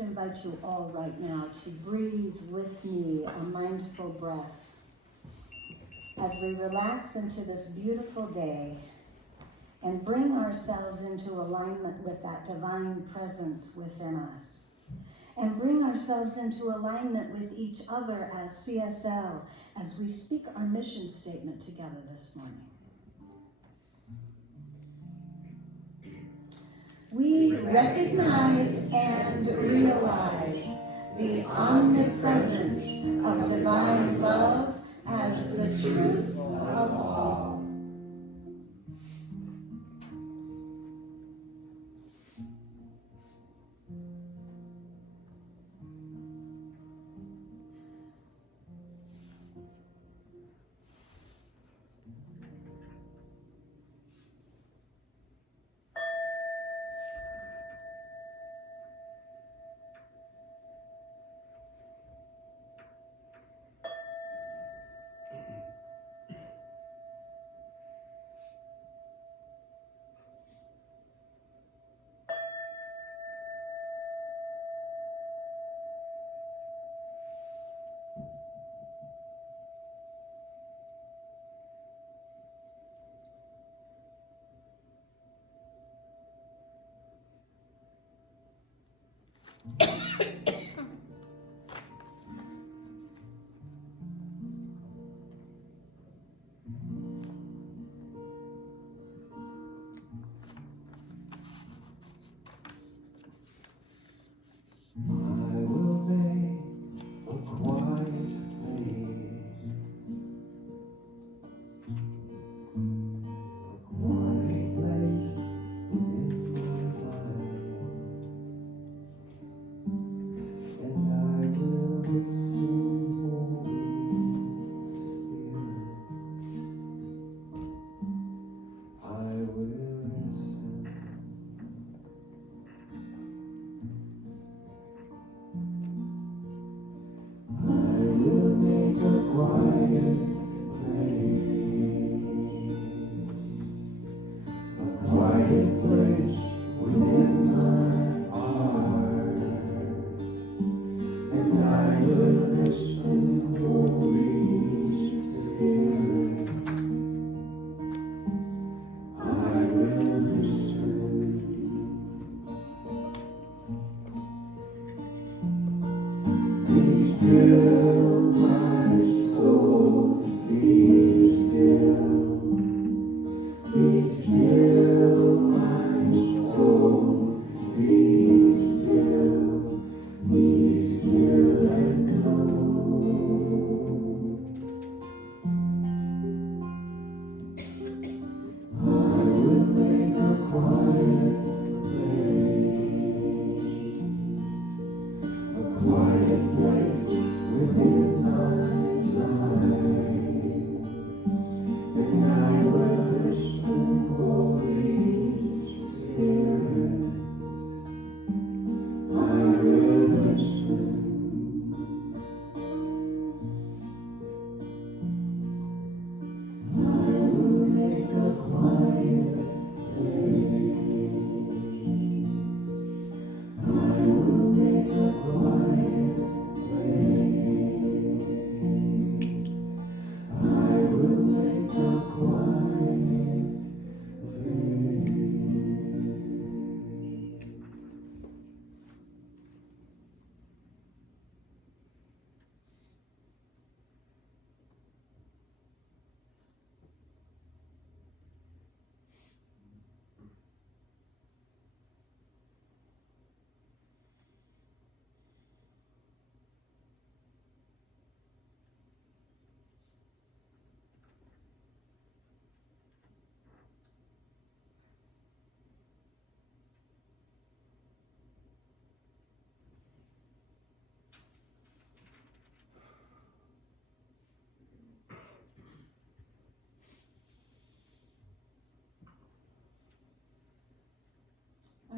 Invite you all right now to breathe with me a mindful breath as we relax into this beautiful day and bring ourselves into alignment with that divine presence within us, and bring ourselves into alignment with each other as CSL as we speak our mission statement together this morning. We recognize and realize the omnipresence of divine love as the truth of all.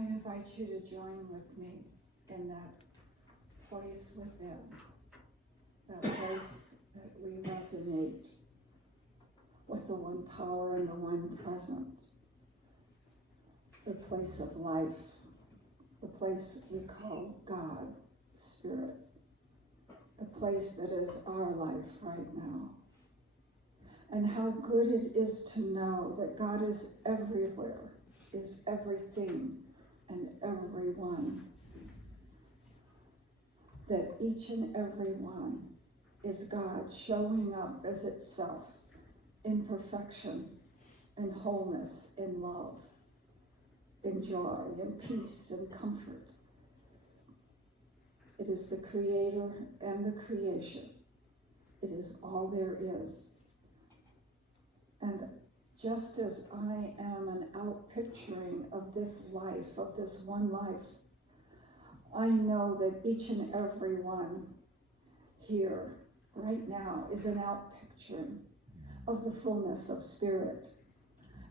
I invite you to join with me in that place within, that place that we resonate with the one power and the one present, the place of life, the place we call God, Spirit, the place that is our life right now. And how good it is to know that God is everywhere, is everything and everyone. That each and every one is God showing up as itself in perfection, in wholeness, in love, in joy, in peace, and comfort. It is the Creator and the creation. It is all there is. And just as I am an outpicturing of this life, of this one life, I know that each and every one here right now is an outpicturing of the fullness of Spirit.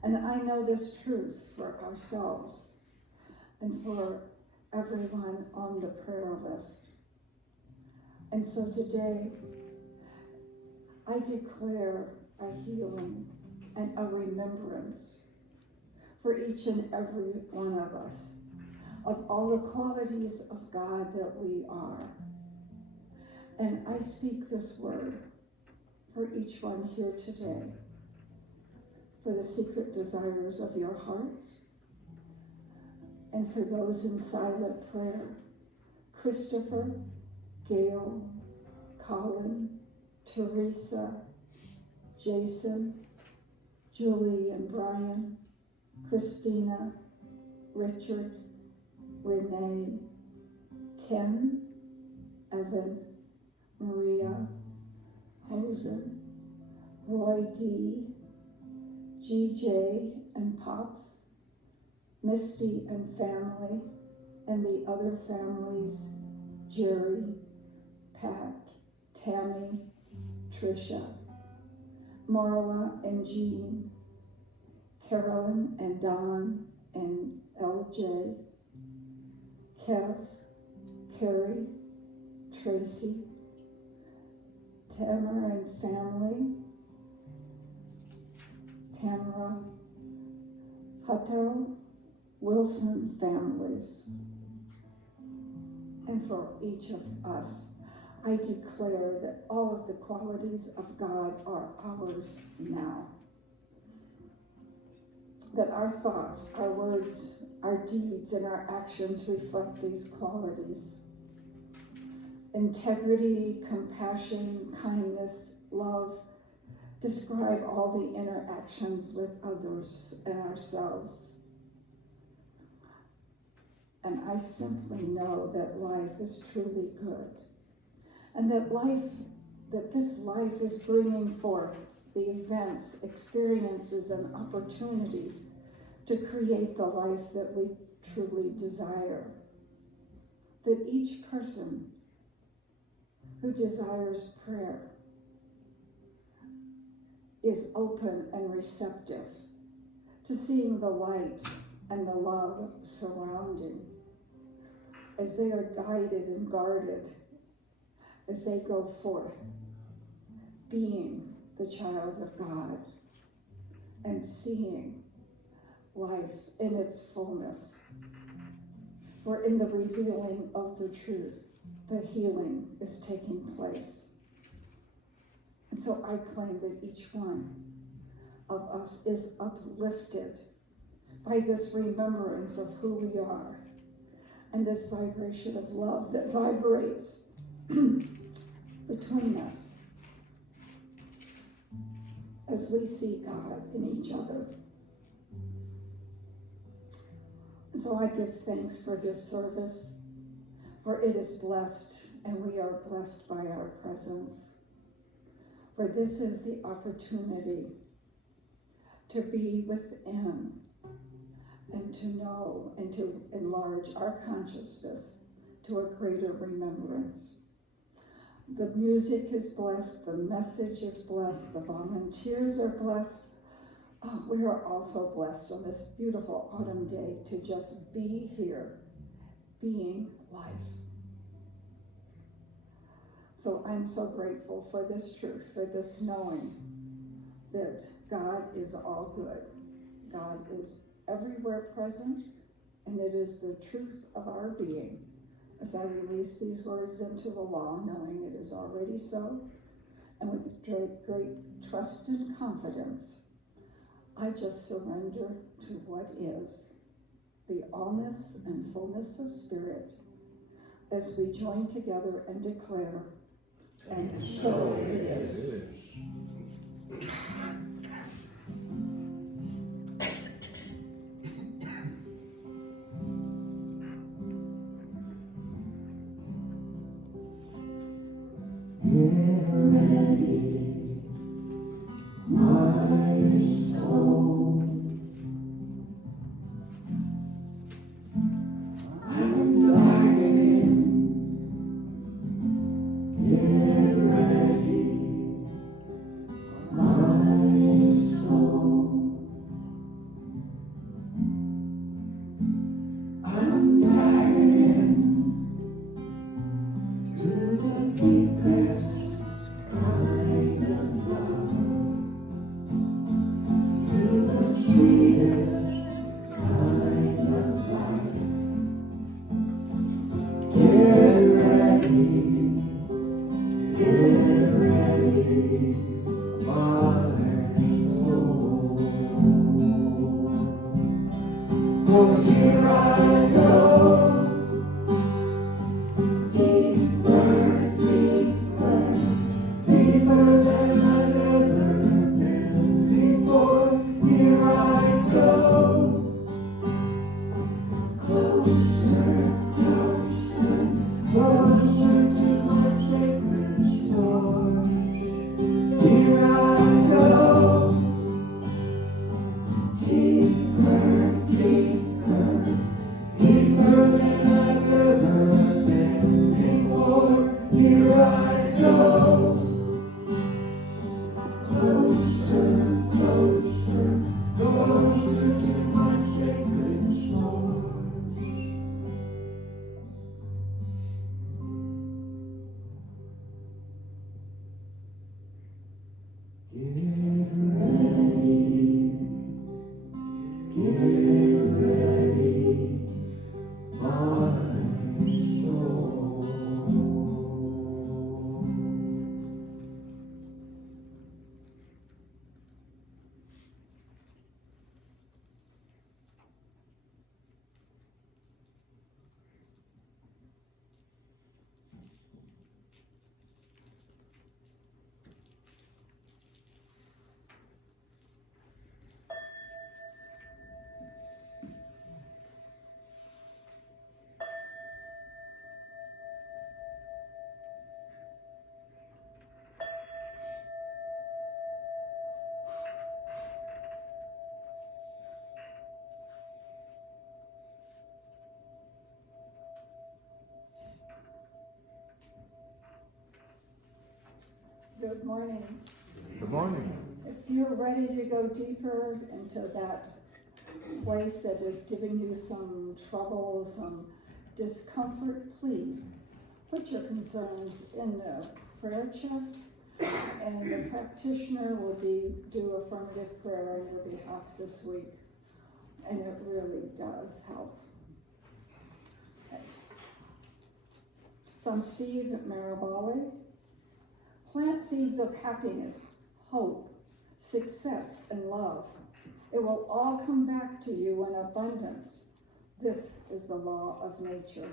And I know this truth for ourselves and for everyone on the prayer list. And so today, I declare a healing and a remembrance for each and every one of us of all the qualities of God that we are. And I speak this word for each one here today, for the secret desires of your hearts, and for those in silent prayer, Christopher, Gail, Colin, Teresa, Jason, Julie and Brian, Christina, Richard, Renee, Ken, Evan, Maria, Hosen, Roy D, GJ and Pops, Misty and family, and the other families, Jerry, Pat, Tammy, Trisha, Marla and Jean, Carolyn and Don and LJ, Kev, Carrie, Tracy, Tamara and family, Tamara, Hutto, Wilson families, and for each of us, I declare that all of the qualities of God are ours now. That our thoughts, our words, our deeds, and our actions reflect these qualities. Integrity, compassion, kindness, love describe all the interactions with others and ourselves. And I simply know that life is truly good. And that this life is bringing forth the events, experiences, and opportunities to create the life that we truly desire. That each person who desires prayer is open and receptive to seeing the light and the love surrounding as they are guided and guarded as they go forth, being the child of God and seeing life in its fullness. For in the revealing of the truth, the healing is taking place. And so I claim that each one of us is uplifted by this remembrance of who we are and this vibration of love that vibrates between us as we see God in each other. So I give thanks for this service, for it is blessed, and we are blessed by our presence. For this is the opportunity to be within and to know and to enlarge our consciousness to a greater remembrance. The music is blessed, the message is blessed, the volunteers are blessed. Oh, we are also blessed on this beautiful autumn day to just be here, being life. So I'm so grateful for this truth, for this knowing that God is all good. God is everywhere present, and it is the truth of our being. As I release these words into the law, knowing it is already so, and with great trust and confidence, I just surrender to what is the allness and fullness of spirit as we join together and declare, and so it is. Get ready, my soul. I'm diving in. Get ready, my soul. I'm diving in to the deepest kind of love, to the sweetest kind of life. Get ready, my soul. 'Cause here I go, deeper, deeper, deeper than I've ever been before. Here I go, closer, closer, closer to my sacred source. Good morning. Good morning. If you're ready to go deeper into that place that is giving you some trouble, some discomfort, please put your concerns in the prayer chest, and the practitioner will do affirmative prayer on your behalf this week, and it really does help. Okay. From Steve Marabali. Plant seeds of happiness, hope, success, and love. It will all come back to you in abundance. This is the law of nature.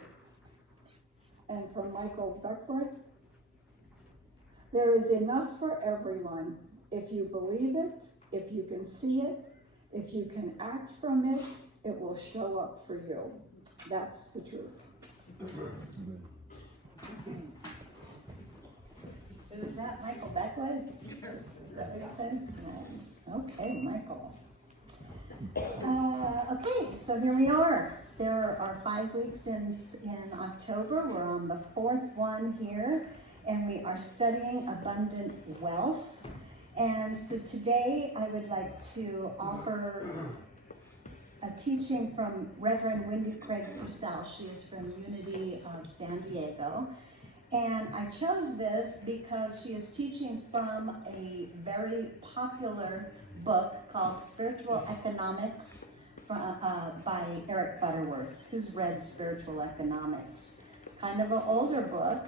And from Michael Beckworth, there is enough for everyone. If you believe it, if you can see it, if you can act from it, it will show up for you. That's the truth. Who is that, Michael Beckwood? Is that what you said? Nice. Okay, Michael. Okay, so here we are. There are 5 weeks in October. We're on the 4th one here, and we are studying abundant wealth. And so today I would like to offer a teaching from Reverend Wendy Craig Purcell. She is from Unity of San Diego. And I chose this because she is teaching from a very popular book called Spiritual Economics by Eric Butterworth. Who's read Spiritual Economics? It's kind of an older book,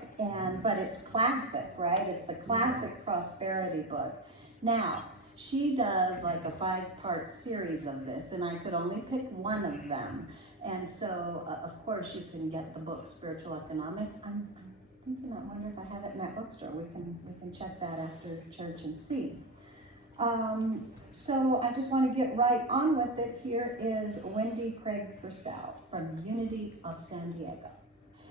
but it's classic, right? It's the classic prosperity book. Now, she does like a 5-part series of this, and I could only pick one of them. And so, of course, you can get the book Spiritual Economics. I'm thinking, I wonder if I have it in that bookstore. We can check that after church and see. So I just want to get right on with it. Here is Wendy Craig Purcell from Unity of San Diego.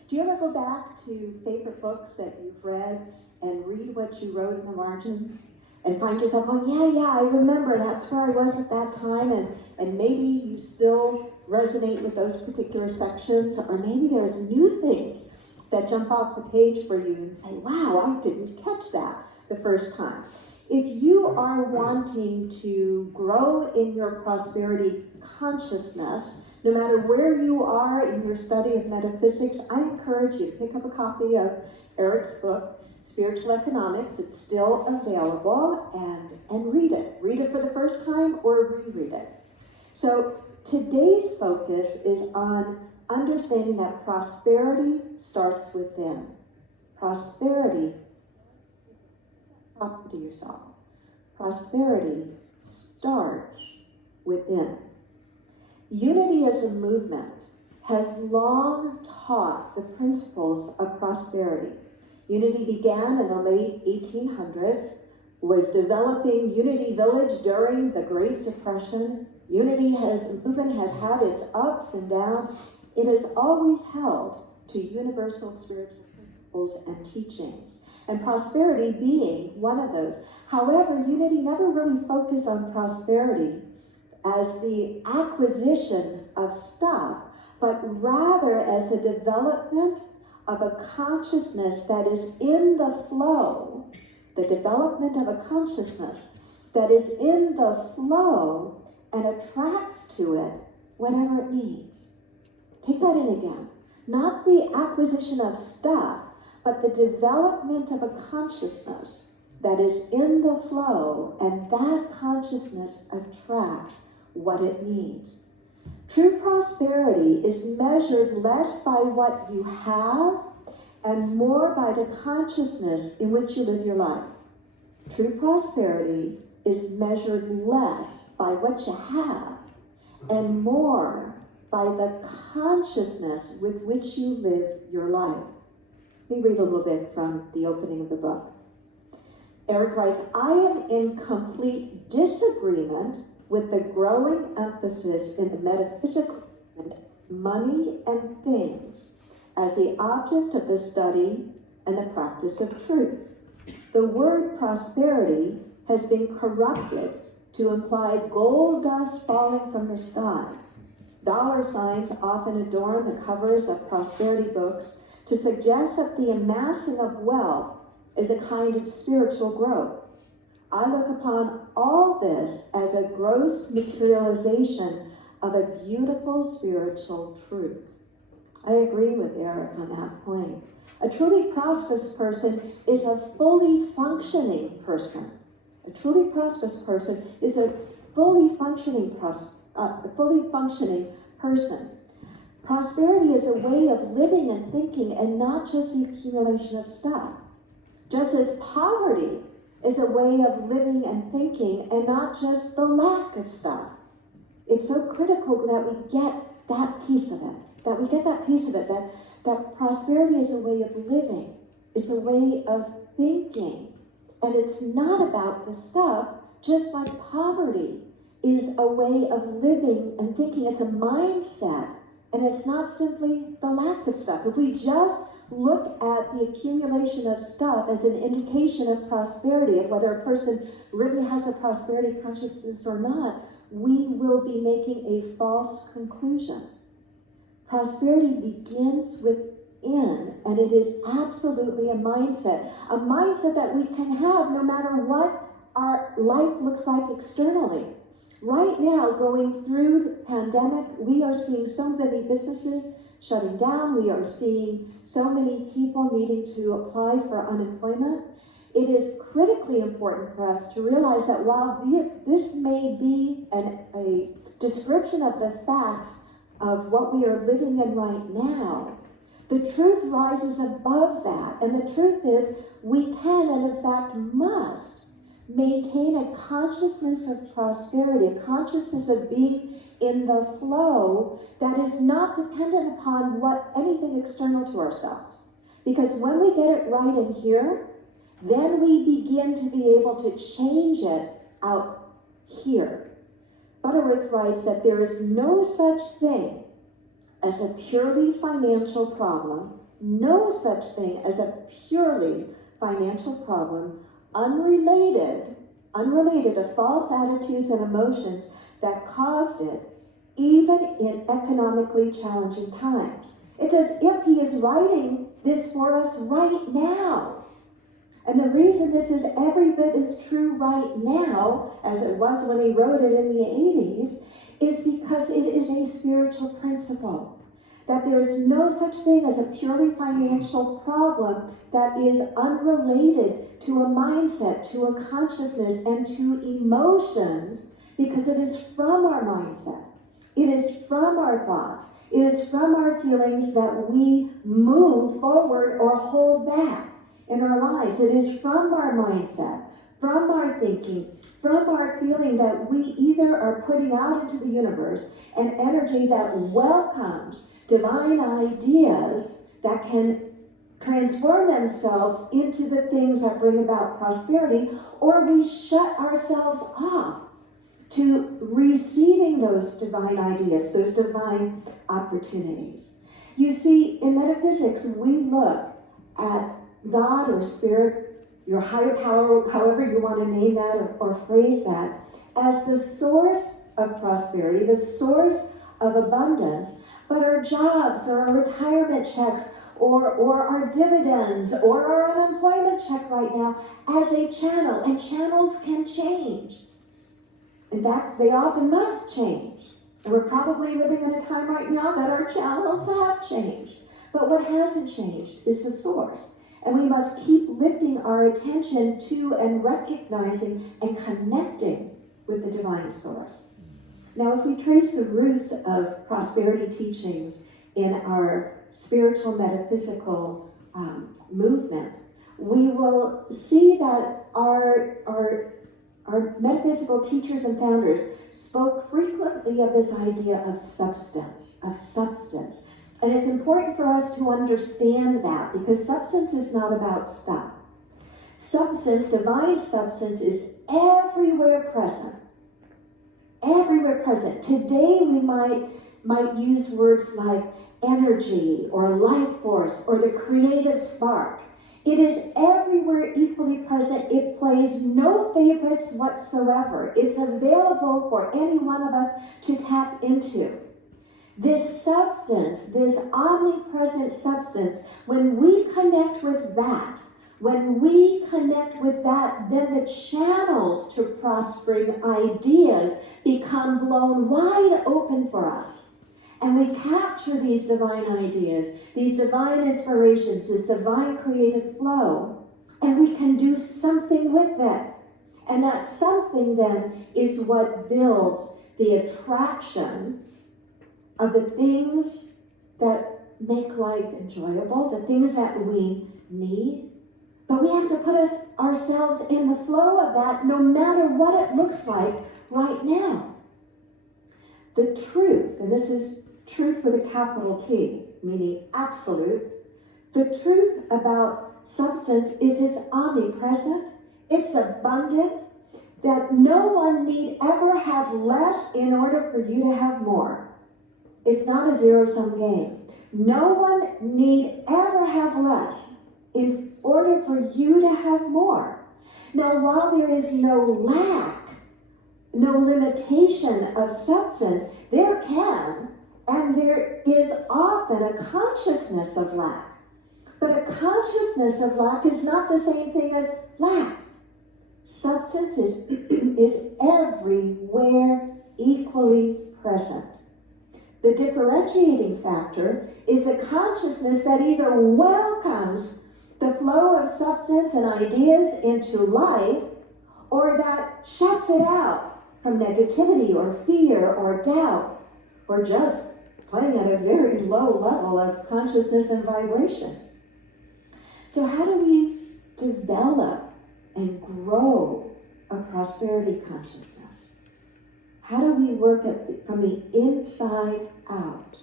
Do you ever go back to favorite books that you've read and read what you wrote in the margins and find yourself going, yeah, I remember, that's where I was at that time, and maybe you still resonate with those particular sections, or maybe there's new things that jump off the page for you and say, wow, I didn't catch that the first time. If you are wanting to grow in your prosperity consciousness, no matter where you are in your study of metaphysics, I encourage you to pick up a copy of Eric's book, Spiritual Economics. It's still available, and read it. Read it for the first time or reread it. So today's focus is on understanding that prosperity starts within. Prosperity, talk to yourself. Prosperity starts within. Unity as a movement has long taught the principles of prosperity. Unity began in the late 1800s, was developing Unity Village during the Great Depression. Movement has had its ups and downs. It has always held to universal spiritual principles and teachings, and prosperity being one of those. However, Unity never really focused on prosperity as the acquisition of stuff, but rather as the development of a consciousness that is in the flow, the development of a consciousness that is in the flow and attracts to it whatever it needs. Take that in again. Not the acquisition of stuff, but the development of a consciousness that is in the flow, and that consciousness attracts what it needs. True prosperity is measured less by what you have and more by the consciousness in which you live your life. True prosperity is measured less by what you have and more by the consciousness with which you live your life. Let me read a little bit from the opening of the book. Eric writes, I am in complete disagreement with the growing emphasis in the metaphysical money and things as the object of the study and the practice of truth. The word prosperity has been corrupted to imply gold dust falling from the sky. Dollar signs often adorn the covers of prosperity books to suggest that the amassing of wealth is a kind of spiritual growth. I look upon all this as a gross materialization of a beautiful spiritual truth. I agree with Eric on that point. A truly prosperous person is a fully functioning person. A truly prosperous person is a fully functioning person. Prosperity is a way of living and thinking and not just the accumulation of stuff. Just as poverty is a way of living and thinking and not just the lack of stuff. It's so critical that we get that piece of it, that prosperity is a way of living. It's a way of thinking. And it's not about the stuff, just like poverty is a way of living and thinking. It's a mindset, and it's not simply the lack of stuff. If we just look at the accumulation of stuff as an indication of prosperity, of whether a person really has a prosperity consciousness or not, we will be making a false conclusion. Prosperity begins within, and it is absolutely a mindset that we can have no matter what our life looks like externally. Right now, going through the pandemic, we are seeing so many businesses shutting down. We are seeing so many people needing to apply for unemployment. It is critically important for us to realize that while this may be a description of the facts of what we are living in right now, the truth rises above that. And the truth is we can and in fact must maintain a consciousness of prosperity, a consciousness of being in the flow that is not dependent upon anything external to ourselves. Because when we get it right in here, then we begin to be able to change it out here. Butterworth writes that there is no such thing as a purely financial problem, no such thing as a purely financial problem unrelated to false attitudes and emotions that caused it, even in economically challenging times. It's as if he is writing this for us right now. And the reason this is every bit as true right now as it was when he wrote it in the 80s is because it is a spiritual principle. That there is no such thing as a purely financial problem that is unrelated to a mindset, to a consciousness, and to emotions, because it is from our mindset. It is from our thoughts. It is from our feelings that we move forward or hold back in our lives. It is from our mindset, from our thinking, from our feeling that we either are putting out into the universe an energy that welcomes divine ideas that can transform themselves into the things that bring about prosperity, or we shut ourselves off to receiving those divine ideas, those divine opportunities. You see, in metaphysics, we look at God or spirit, your higher power, however you want to name that or phrase that, as the source of prosperity, the source of abundance. But our jobs or our retirement checks or our dividends or our unemployment check right now as a channel, and channels can change. In fact, they often must change. And we're probably living in a time right now that our channels have changed. But what hasn't changed is the source. And we must keep lifting our attention to and recognizing and connecting with the divine source. Now, if we trace the roots of prosperity teachings in our spiritual metaphysical movement, we will see that our metaphysical teachers and founders spoke frequently of this idea of substance. And it's important for us to understand that, because substance is not about stuff. Substance, divine substance, is everywhere present. Everywhere present. Today we might use words like energy or life force or the creative spark. It is everywhere equally present. It plays no favorites whatsoever. It's available for any one of us to tap into. This substance, this omnipresent substance, when we connect with that, When we connect with that, then the channels to prospering ideas become blown wide open for us. And we capture these divine ideas, these divine inspirations, this divine creative flow, and we can do something with it. And that something then is what builds the attraction of the things that make life enjoyable, the things that we need. But we have to put ourselves in the flow of that no matter what it looks like right now. The truth, and this is truth with a capital T, meaning absolute, the truth about substance is it's omnipresent, it's abundant, that no one need ever have less in order for you to have more. It's not a zero-sum game. No one need ever have less in order for you to have more. Now, while there is no lack, no limitation of substance, there can and there is often a consciousness of lack. But a consciousness of lack is not the same thing as lack. Substance is everywhere equally present. The differentiating factor is the consciousness that either welcomes the flow of substance and ideas into life, or that shuts it out from negativity or fear or doubt, or just playing at a very low level of consciousness and vibration. So how do we develop and grow a prosperity consciousness? How do we work from the inside out?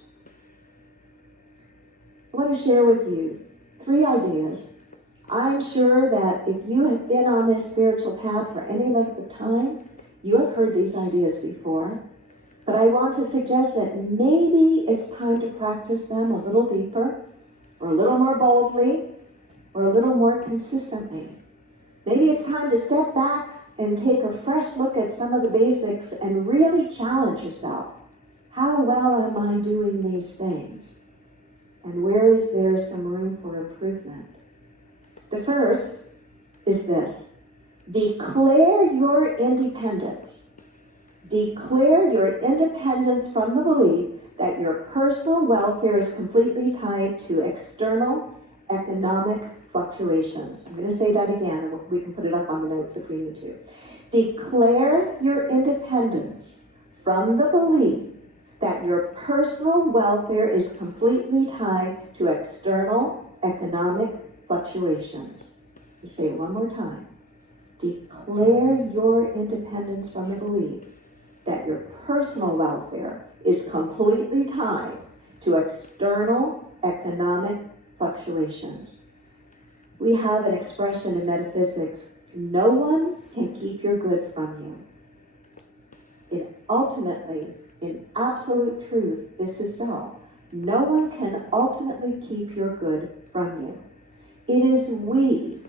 I want to share with you 3 ideas. I'm sure that if you have been on this spiritual path for any length of time, you have heard these ideas before. But I want to suggest that maybe it's time to practice them a little deeper, or a little more boldly, or a little more consistently. Maybe it's time to step back and take a fresh look at some of the basics and really challenge yourself. How well am I doing these things? And where is there some room for improvement? The first is this: declare your independence. Declare your independence from the belief that your personal welfare is completely tied to external economic fluctuations. I'm going to say that again, and we can put it up on the notes if we need to. Declare your independence from the belief that your personal welfare is completely tied to external economic fluctuations. You say it one more time. Declare your independence from the belief that your personal welfare is completely tied to external economic fluctuations. We have an expression in metaphysics: no one can keep your good from you. Ultimately, in absolute truth, this is so. No one can ultimately keep your good from you. It is we,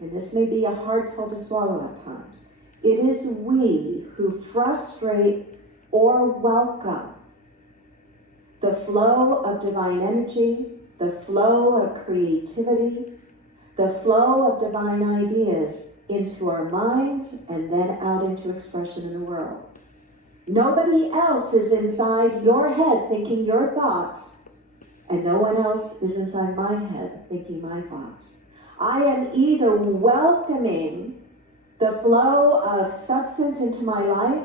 and this may be a hard pill to swallow at times, it is we who frustrate or welcome the flow of divine energy, the flow of creativity, the flow of divine ideas into our minds and then out into expression in the world. Nobody else is inside your head thinking your thoughts, and no one else is inside my head thinking my thoughts. I am either welcoming the flow of substance into my life,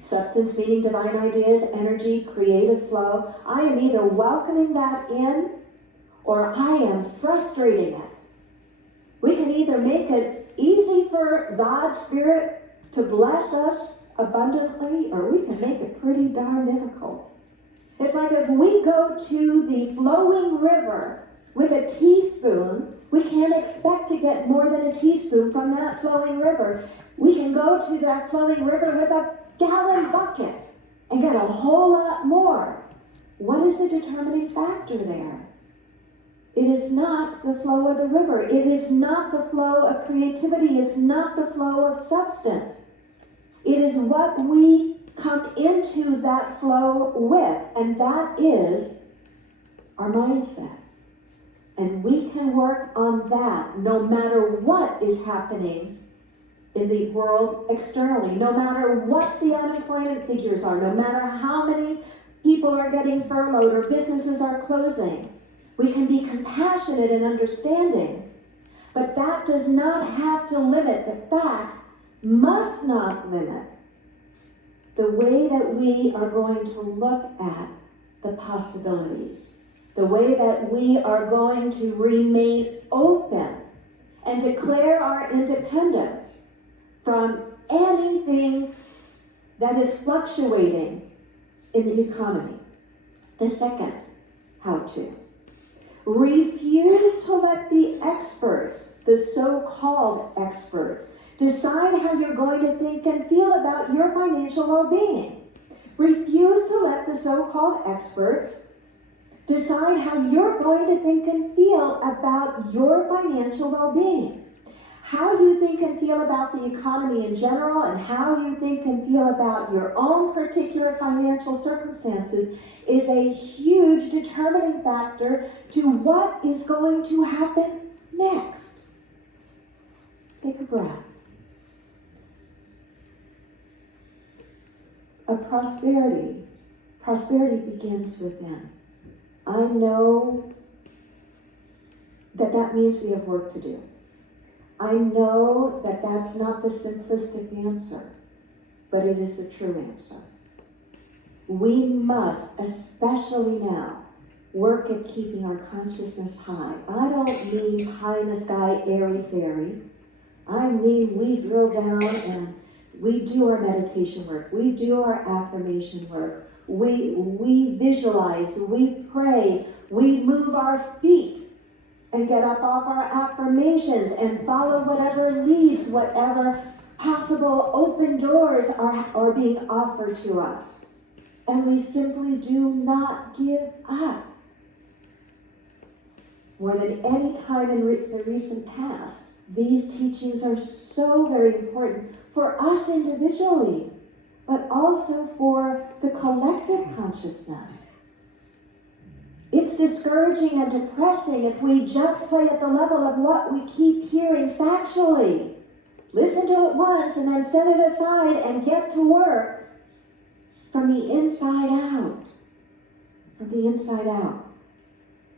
substance meaning divine ideas, energy, creative flow. I am either welcoming that in, or I am frustrating it. We can either make it easy for God's Spirit to bless us abundantly, or we can make it pretty darn difficult. It's like if we go to the flowing river with a teaspoon, we can't expect to get more than a teaspoon from that flowing river. We can go to that flowing river with a gallon bucket and get a whole lot more. What is the determining factor there? It is not the flow of the river. It is not the flow of creativity. It's not the flow of substance. It is what we come into that flow with, and that is our mindset. And we can work on that no matter what is happening in the world externally, no matter what the unemployment figures are, no matter how many people are getting furloughed or businesses are closing. We can be compassionate and understanding, but that does not have to limit, the facts must not limit the way that we are going to look at the possibilities, the way that we are going to remain open and declare our independence from anything that is fluctuating in the economy. The second how-to. Refuse to let the experts, the so-called experts, decide how you're going to think and feel about your financial well-being. Refuse to let the so-called experts decide how you're going to think and feel about your financial well-being. How you think and feel about the economy in general and how you think and feel about your own particular financial circumstances is a huge determining factor to what is going to happen next. Take a breath. Prosperity begins within. I know that means we have work to do. I know that that's not the simplistic answer, but it is the true answer. We must, especially now, work at keeping our consciousness high. I don't mean high in the sky, airy-fairy. I mean we drill down and we do our meditation work. We do our affirmation work. We visualize, we pray, we move our feet and get up off our affirmations and follow whatever leads, whatever possible open doors are being offered to us. And we simply do not give up. More than any time in the recent past, these teachings are so very important for us individually, but also for the collective consciousness. It's discouraging and depressing if we just play at the level of what we keep hearing factually. Listen to it once and then set it aside and get to work from the inside out. From the inside out.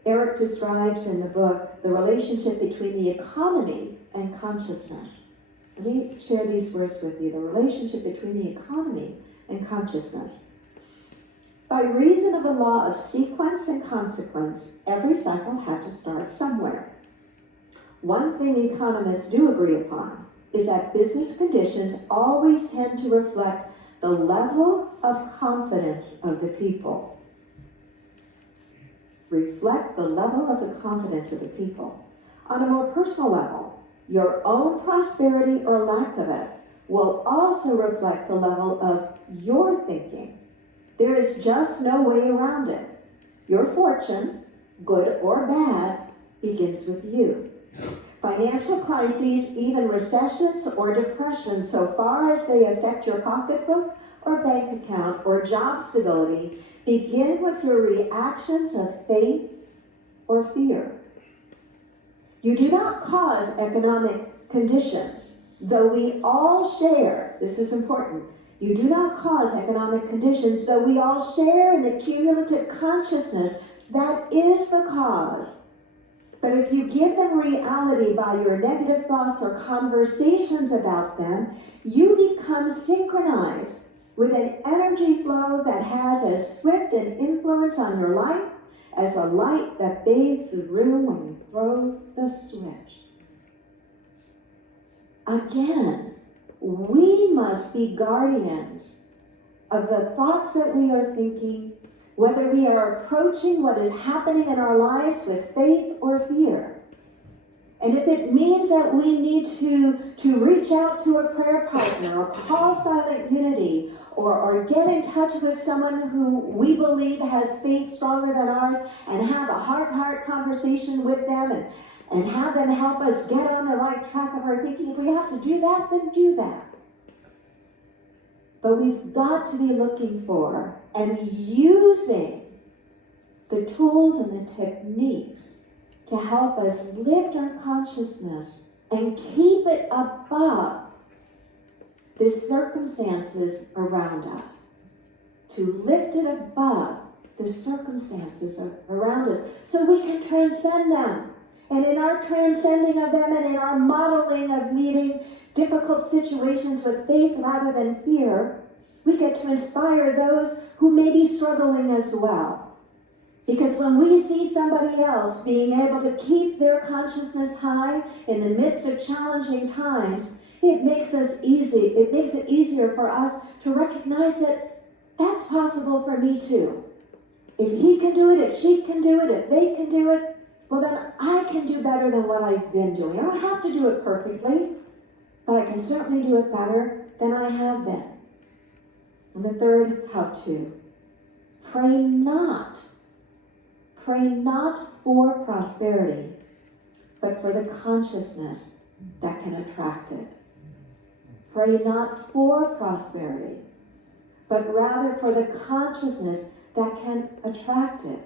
Eric describes in the book the relationship between the economy and consciousness. Let me share these words with you. The relationship between the economy and consciousness. By reason of the law of sequence and consequence, every cycle had to start somewhere. One thing economists do agree upon is that business conditions always tend to reflect the level of confidence of the people. Reflect the level of the confidence of the people. On a more personal level, your own prosperity or lack of it will also reflect the level of your thinking. There is just no way around it. Your fortune, good or bad, begins with you. Financial crises, even recessions or depressions, so far as they affect your pocketbook or bank account or job stability, begin with your reactions of faith or fear. You do not cause economic conditions, though we all share, this is important, you do not cause economic conditions, though we all share in the cumulative consciousness that is the cause. But if you give them reality by your negative thoughts or conversations about them, you become synchronized with an energy flow that has as swift an influence on your life as the light that bathes the room when you throw the switch. Again, we must be guardians of the thoughts that we are thinking, whether we are approaching what is happening in our lives with faith or fear. And if it means that we need to reach out to a prayer partner or call Silent Unity or get in touch with someone who we believe has faith stronger than ours and have a heart-to-heart conversation with them and have them help us get on the right track of our thinking. If we have to do that, then do that. But we've got to be looking for and using the tools and the techniques to help us lift our consciousness and keep it above the circumstances around us. To lift it above the circumstances around us so we can transcend them. And in our transcending of them and in our modeling of meeting difficult situations with faith rather than fear, we get to inspire those who may be struggling as well. Because when we see somebody else being able to keep their consciousness high in the midst of challenging times, it makes it easier for us to recognize that that's possible for me too. If he can do it, if she can do it, if they can do it, well then I can do better than what I've been doing. I don't have to do it perfectly, but I can certainly do it better than I have been. And the third how-to, pray not for prosperity, but for the consciousness that can attract it. Pray not for prosperity, but rather for the consciousness that can attract it.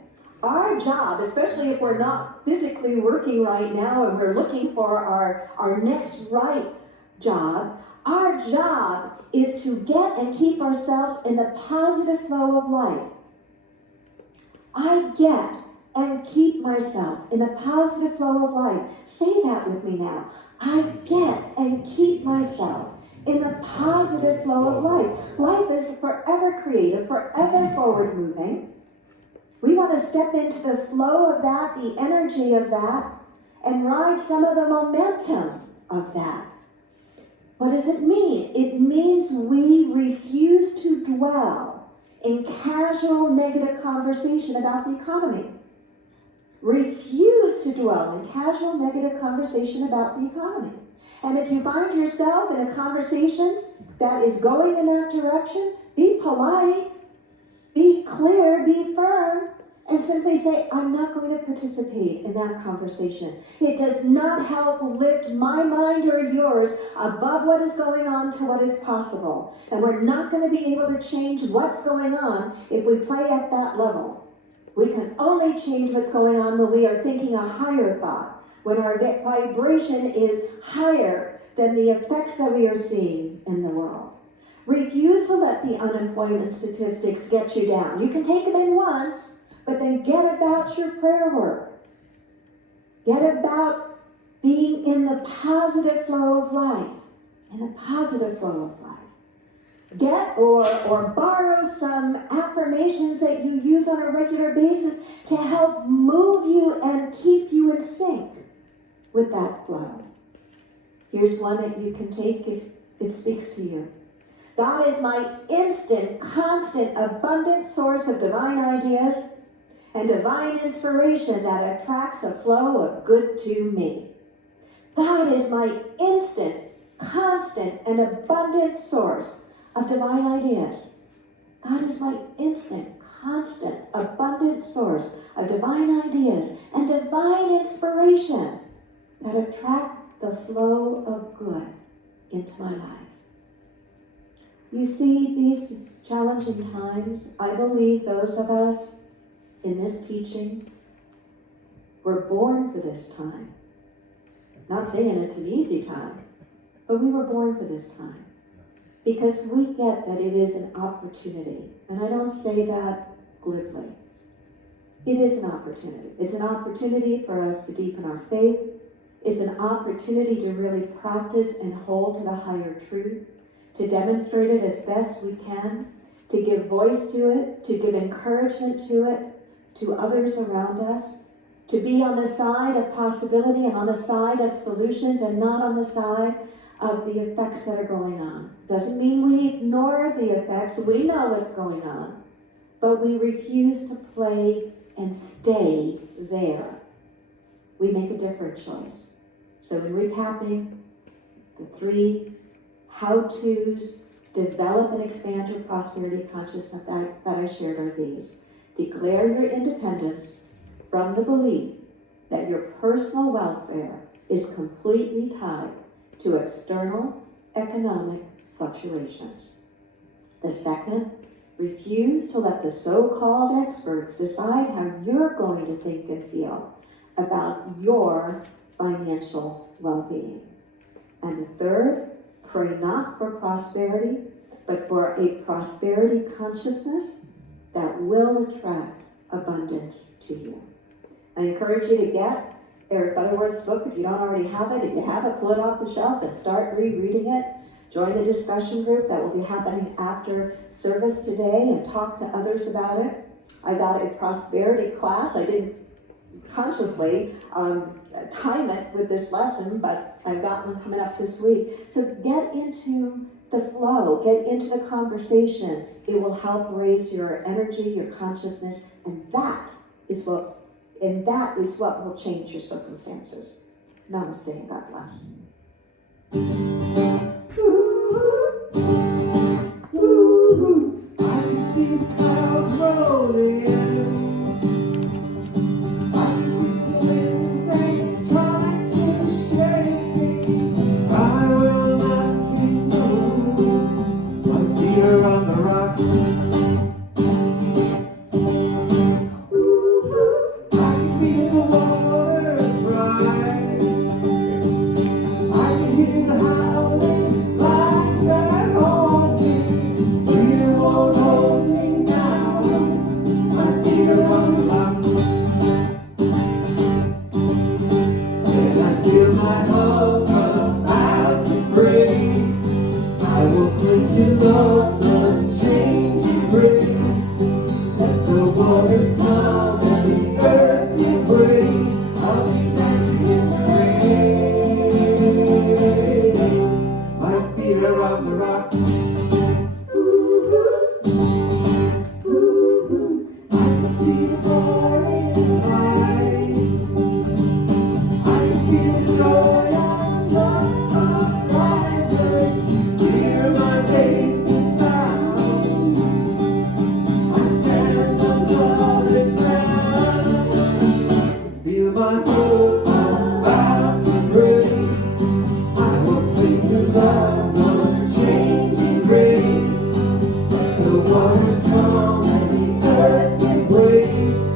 Our job, especially if we're not physically working right now and we're looking for our next right job, our job is to get and keep ourselves in the positive flow of life. I get and keep myself in the positive flow of life. Say that with me now. I get and keep myself in the positive flow of life. Life is forever creative, forever forward moving. We want to step into the flow of that, the energy of that, and ride some of the momentum of that. What does it mean? It means we refuse to dwell in casual negative conversation about the economy. Refuse to dwell in casual negative conversation about the economy. And if you find yourself in a conversation that is going in that direction, be polite, be clear, be firm, and simply say, I'm not going to participate in that conversation. It does not help lift my mind or yours above what is going on to what is possible. And we're not going to be able to change what's going on if we play at that level. We can only change what's going on when we are thinking a higher thought, when our vibration is higher than the effects that we are seeing in the world. Refuse to let the unemployment statistics get you down. You can take them in once, but then get about your prayer work. Get about being in the positive flow of life. In the positive flow of life. Get or borrow some affirmations that you use on a regular basis to help move you and keep you in sync with that flow. Here's one that you can take if it speaks to you. God is my instant, constant, abundant source of divine ideas and divine inspiration that attracts a flow of good to me. God is my instant, constant, and abundant source of divine ideas. God is my instant, constant, abundant source of divine ideas and divine inspiration that attract the flow of good into my life. You see, these challenging times, I believe those of us in this teaching were born for this time. Not saying it's an easy time, but we were born for this time. Because we get that it is an opportunity. And I don't say that glibly. It is an opportunity. It's an opportunity for us to deepen our faith. It's an opportunity to really practice and hold to the higher truth, to demonstrate it as best we can, to give voice to it, to give encouragement to it, to others around us, to be on the side of possibility and on the side of solutions and not on the side of the effects that are going on. Doesn't mean we ignore the effects. We know what's going on. But we refuse to play and stay there. We make a different choice. So in recapping, the 3 how-tos, develop and expand your prosperity consciousness that I shared are these. Declare your independence from the belief that your personal welfare is completely tied to external economic fluctuations. The second, refuse to let the so-called experts decide how you're going to think and feel. about your financial well-being. And the third, pray not for prosperity, but for a prosperity consciousness that will attract abundance to you. I encourage you to get Eric Butterworth's book if you don't already have it. If you have it, pull it off the shelf and start rereading it. Join the discussion group that will be happening after service today and talk to others about it. I got a prosperity class. I didn't consciously time it with this lesson, but I've got one coming up this week. So get into the flow, get into the conversation. It will help raise your energy, your consciousness, and that is what will change your circumstances. Namaste and God bless. I can see the clouds rolling. I can feel the winds, they try to shake me. I will not be moved. My feet are on the rock. I can feel the waters rise. I can hear the howling lights that haunt me. You won't hold me now. My feet are on the rock. When I feel my hope about to break, I will cling to love's unchanging grace. Let the waters come and the earth give way. I'll be dancing in the rain. My feet are on the rock. I can see the morning light. I can feel the joy and love rising. Here my faith is found. I stand on solid ground. Feel my hope about to break. I will cling to love's unchanging grace. Let the waters come and the earth give way.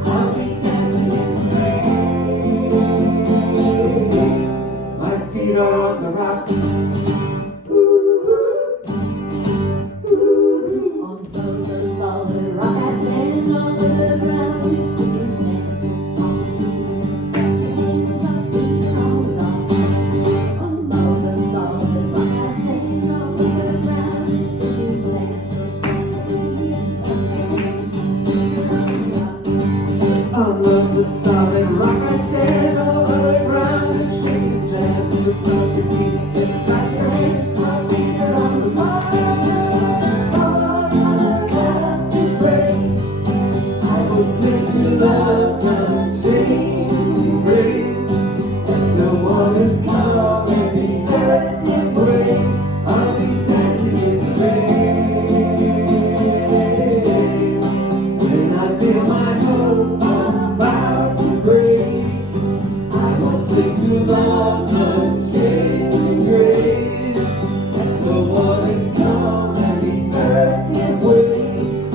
I'll be dancing in the rain. My feet are on the rock. On the solid rock I stand, on the ground we stand so strong. Hands up in our rock. On the solid rock I stand, on the ground we stand so strong. On the solid rock I stand, on the ground is sinking sand. So stop your feet and clap your hands. My feet are on the rock. About to break, I will cling to love's unchanging grace. Let the waters come and the earth give way. I'll be dancing in the rain. When I feel my hope about to break, I will cling to love's unchanging grace. Let the waters come and the earth give way.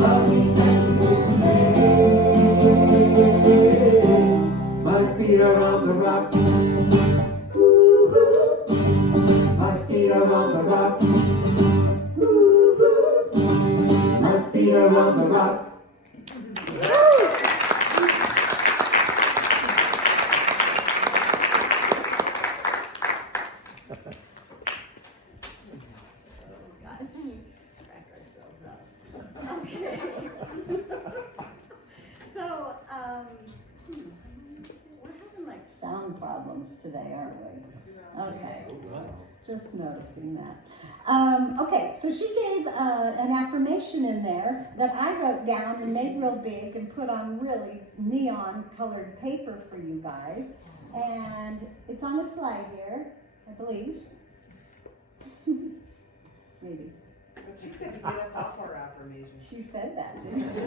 I'll be dancing in the rain. My feet are on the rock. My feet are on the rock. My feet are on the rock. Crack ourselves up. Okay. So, we're having like sound problems today, aren't we? Okay. Just noticing that. Okay, so she gave an affirmation in there that I wrote down and made real big and put on really neon colored paper for you guys. And it's on a slide here, I believe. Maybe. She said to get up off our affirmations. She said that, didn't she?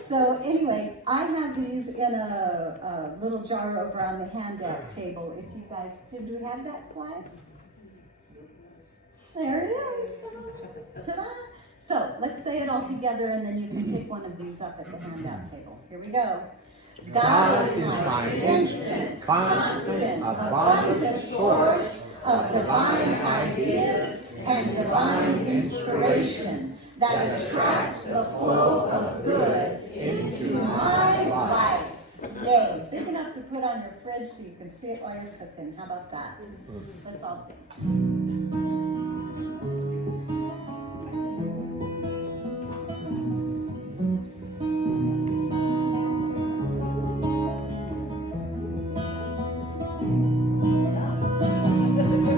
So anyway, I have these in a little jar over on the handout table. If you guys, did we have that slide? There it is. Ta-da! So let's say it all together and then you can pick one of these up at the handout table. Here we go. God is my instant, constant, abundant source of divine ideas and divine inspiration that attract the flow of good into my life. Yay, big enough to put on your fridge so you can see it while you're cooking. How about that? Let's all sing.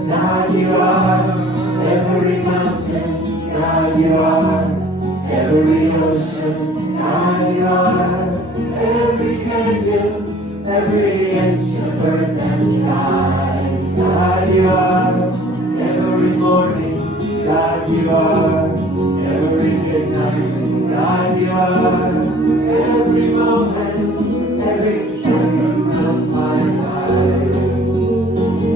God, you are every mountain. God, you are every ocean. God, you are every canyon, every inch of earth and sky. God, you are every morning. God, you are every midnight. God, you are every moment, every second of my life.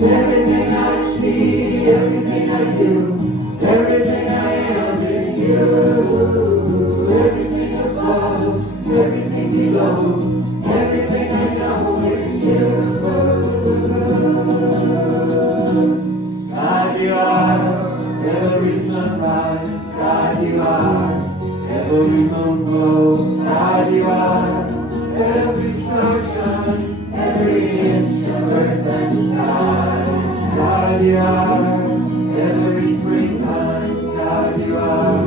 Everything I see, everything I do, everything I am is you. Everything above, everything below, everything I know is you. God, you are every sunrise. God, you are every moon glow. God, you are every starshine, every inch of earth and sky. God, you are every springtime. God, you are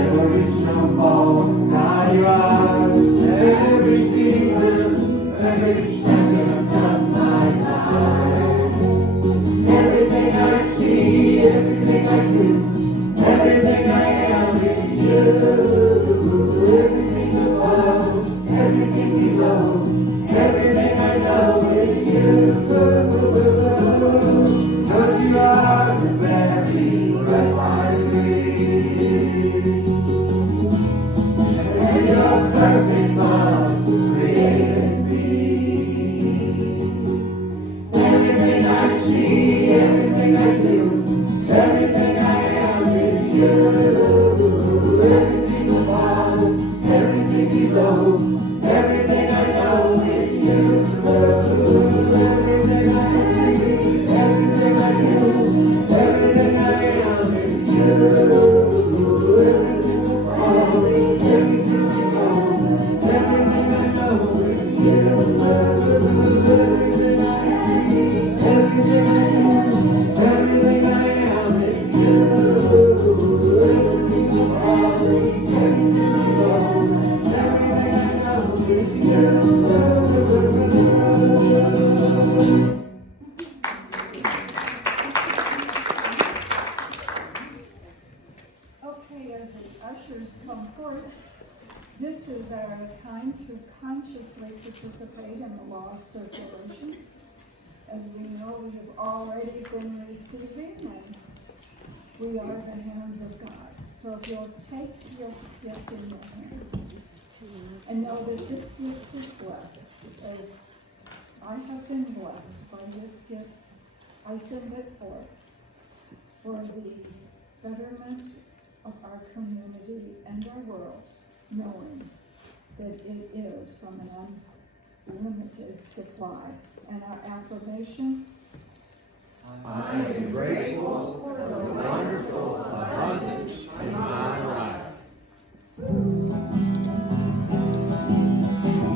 every snowfall. God, you are every season, every second of my life. Everything I see, everything I do, everything I am is you. Everything above, everything below, everything I know is you. Cause you are the very breath I breathe. And your perfect love created me. Everything I see, everything I do, everything I am is you. Everything above, everything below, everything I know is you. Everything I see, everything I do, everything I am is you. Everything above, everything below, everything I know is you. Everything I see, everything I do, everything I am is you. Everything above, everything below, everything I know is you. Okay, as the ushers come forth, this is our time to consciously participate in the law of circulation. As we know, we have already been receiving, and we are the hands of God. So if you'll take your gift in your hand, and know that this gift is blessed, as I have been blessed by this gift, I send it forth for the betterment of our community and our world, knowing that it is from an unlimited supply. And our affirmation, I am grateful for the wonderful abundance in my life.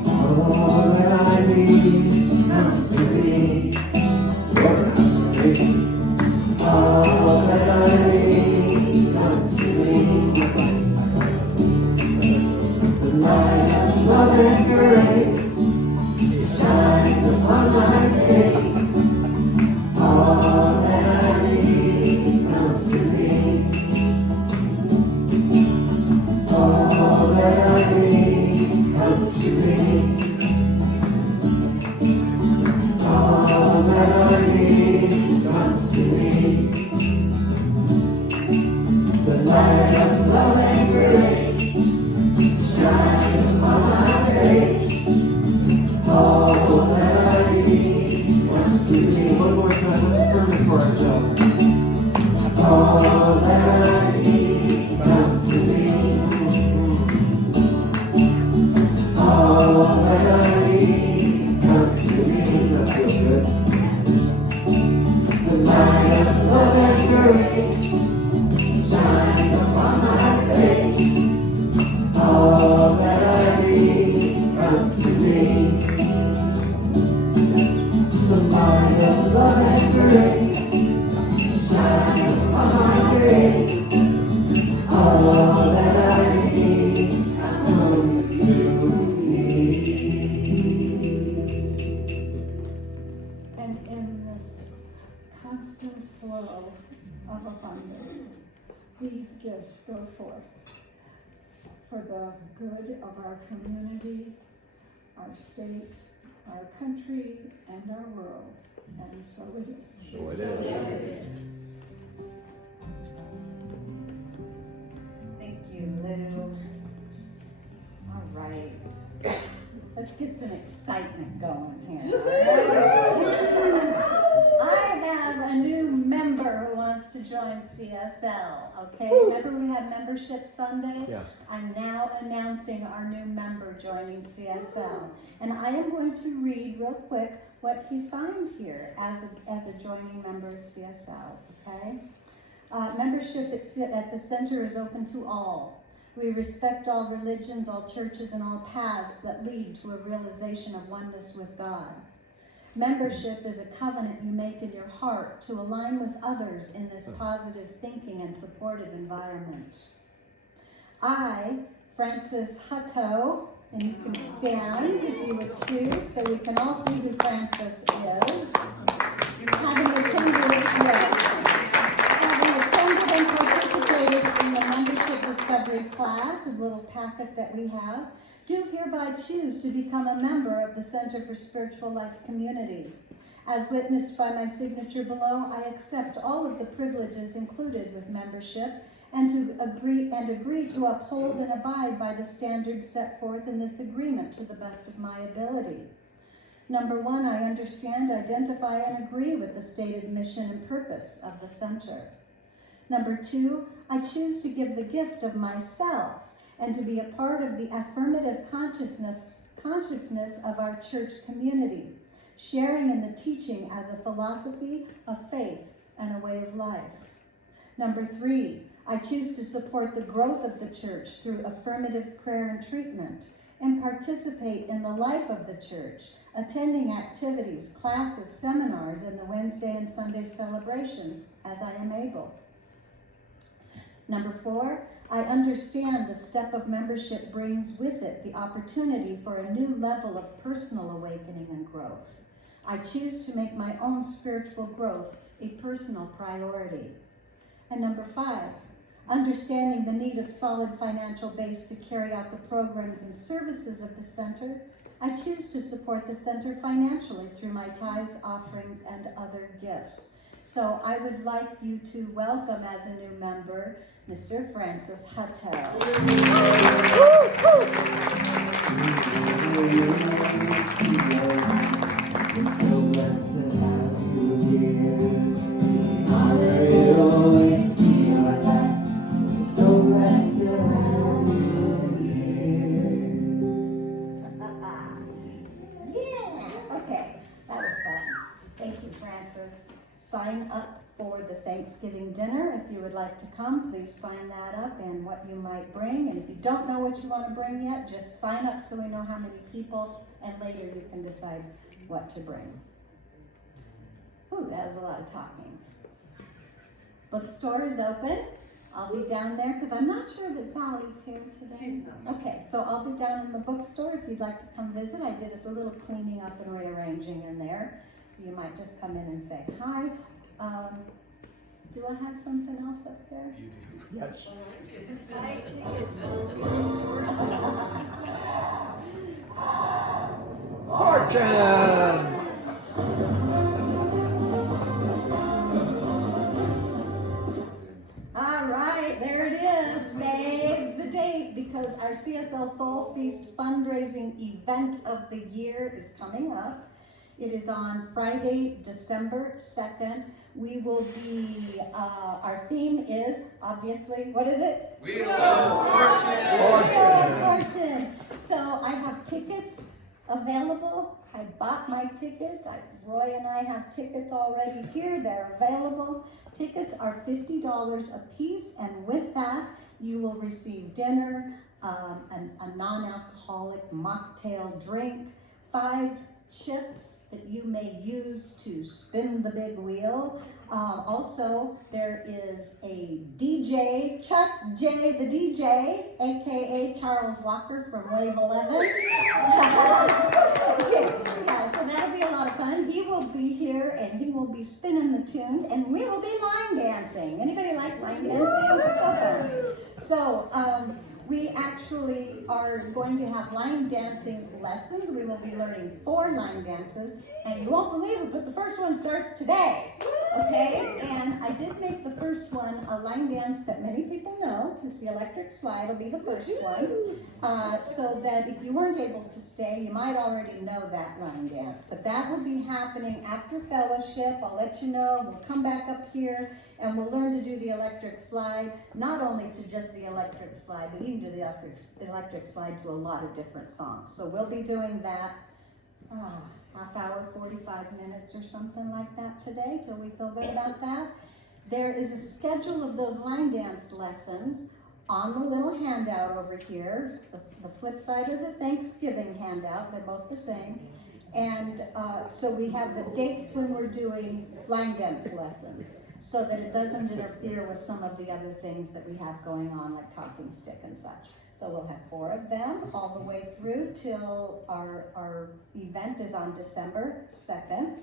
All that I need comes to me. All that I need comes to me. The light of love and grace shines upon my face. All that I need comes to me. All that I need comes to me. All that I need comes to me. The light of love and grace shines upon my face. All that I need comes to me. One more time, let's affirm it for ourselves. All that I need comes to me. All that I need flow of abundance. These gifts go forth for the good of our community, our state, our country, and our world. And so it is. So it is. Thank you, Lou. All right. Let's get some excitement going here. All right? I have a new member who wants to join CSL, okay? Remember we had Membership Sunday? Yeah. I'm now announcing our new member joining CSL. And I am going to read real quick what he signed here as a joining member of CSL, okay? Membership at the center is open to all. We respect all religions, all churches, and all paths that lead to a realization of oneness with God. Membership is a covenant you make in your heart to align with others in this positive thinking and supportive environment. I, Frances Hutto, and you can stand if you would choose, so we can all see who Frances is. Having attended and participated in the membership discovery class, a little packet that we have, do hereby choose to become a member of the Center for Spiritual Life Community. As witnessed by my signature below, I accept all of the privileges included with membership and agree to uphold and abide by the standards set forth in this agreement to the best of my ability. Number one, I understand, identify, and agree with the stated mission and purpose of the center. Number two, I choose to give the gift of myself and to be a part of the affirmative consciousness of our church community, sharing in the teaching as a philosophy of faith and a way of life. Number three, I choose to support the growth of the church through affirmative prayer and treatment and participate in the life of the church, attending activities, classes, seminars, and the Wednesday and Sunday celebration as I am able. Number four, I understand the step of membership brings with it the opportunity for a new level of personal awakening and growth. I choose to make my own spiritual growth a personal priority. And number five, understanding the need of solid financial base to carry out the programs and services of the center, I choose to support the center financially through my tithes, offerings, and other gifts. So I would like you to welcome as a new member, Mr. Frances Hutto. So blessed to have you here. Honor you, always see your light. So blessed to have you here. Yeah, okay, that was fun. Thank you, Frances. Sign up for the Thanksgiving dinner. If you would like to come, please sign that up and what you might bring. And if you don't know what you want to bring yet, just sign up so we know how many people, and later you can decide what to bring. Ooh, that was a lot of talking. Bookstore is open. I'll be down there because I'm not sure that Sally's here today. She's not. Okay, so I'll be down in the bookstore if you'd like to come visit. I did a little cleaning up and rearranging in there. So you might just come in and say hi. Do I have something else up there? Yes. Fortune! All right, there it is. Save the date because our CSL Soul Feast fundraising event of the year is coming up. It is on Friday, December 2nd. We will be, our theme is, obviously, what is it? Wheel of Fortune! Wheel of Fortune. So I have tickets available. I bought my tickets. Roy and I have tickets already here. They're available. Tickets are $50 a piece, and with that, you will receive dinner, a non-alcoholic mocktail drink, 5 chips that you may use to spin the big wheel, Also, there is a DJ, Chuck J, the DJ, aka Charles Walker from Wave 11. Yeah, so that'll be a lot of fun. He will be here and he will be spinning the tunes and we will be line dancing. Anybody like line dancing? So fun. So, we actually are going to have line dancing lessons. We will be learning 4 line dances, and you won't believe it, but the first one starts today, okay? And I did make the first one a line dance that many people know. It's the electric slide will be the first one, so that if you weren't able to stay, you might already know that line dance. But that will be happening after fellowship. I'll let you know. We'll come back up here, and we'll learn to do the electric slide, not only to just the electric slide, but even do the electric slide to a lot of different songs. So we'll be doing that half hour, 45 minutes or something like that today till we feel good about that. There is a schedule of those line dance lessons on the little handout over here. It's the flip side of the Thanksgiving handout. They're both the same. And so we have the dates when we're doing line dance lessons so that it doesn't interfere with some of the other things that we have going on, like talking stick and such. So we'll have 4 of them all the way through till our event is on December 2nd.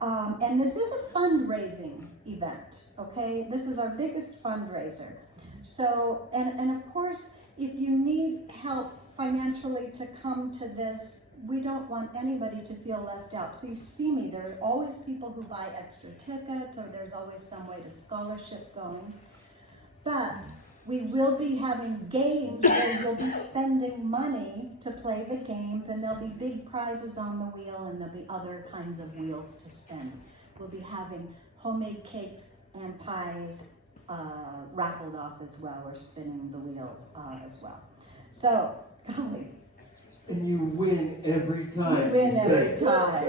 And this is a fundraising event, okay? This is our biggest fundraiser. So, and of course, if you need help financially to come to this, we don't want anybody to feel left out. Please see me. There are always people who buy extra tickets, or there's always some way to scholarship going. But we will be having games where you'll be spending money to play the games, and there'll be big prizes on the wheel, and there'll be other kinds of wheels to spin. We'll be having homemade cakes and pies raffled off as well, or spinning the wheel as well. So, golly. And you win every time. We win every time.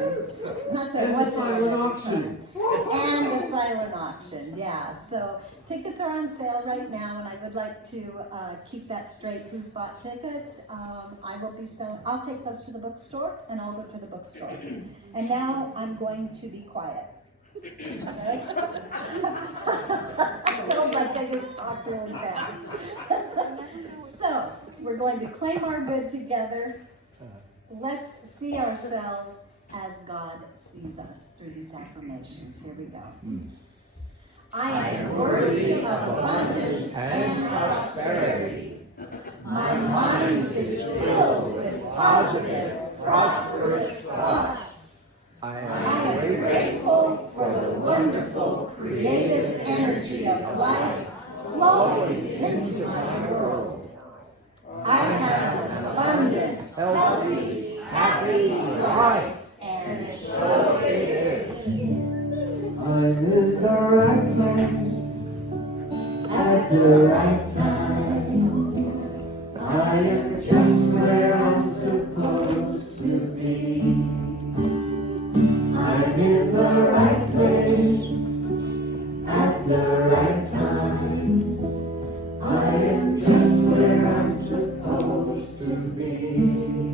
And the silent auction. And the silent auction, yeah. So tickets are on sale right now, and I would like to keep that straight. Who's bought tickets? I will be selling. I'll take those to the bookstore, and I'll go to the bookstore. And now I'm going to be quiet. Okay? I feel like I just talked really fast. So we're going to claim our good together. Let's see ourselves as God sees us through these affirmations. Here we go. I am worthy of abundance and prosperity. My mind is filled with positive, prosperous thoughts. I am grateful for the wonderful, creative energy of life flowing into my world. I have an abundant, healthy, happy life, and so it is. I'm in the right place At the right time, I am just where I'm supposed to be. I'm in the right place at the right time. I am just where I'm supposed to be.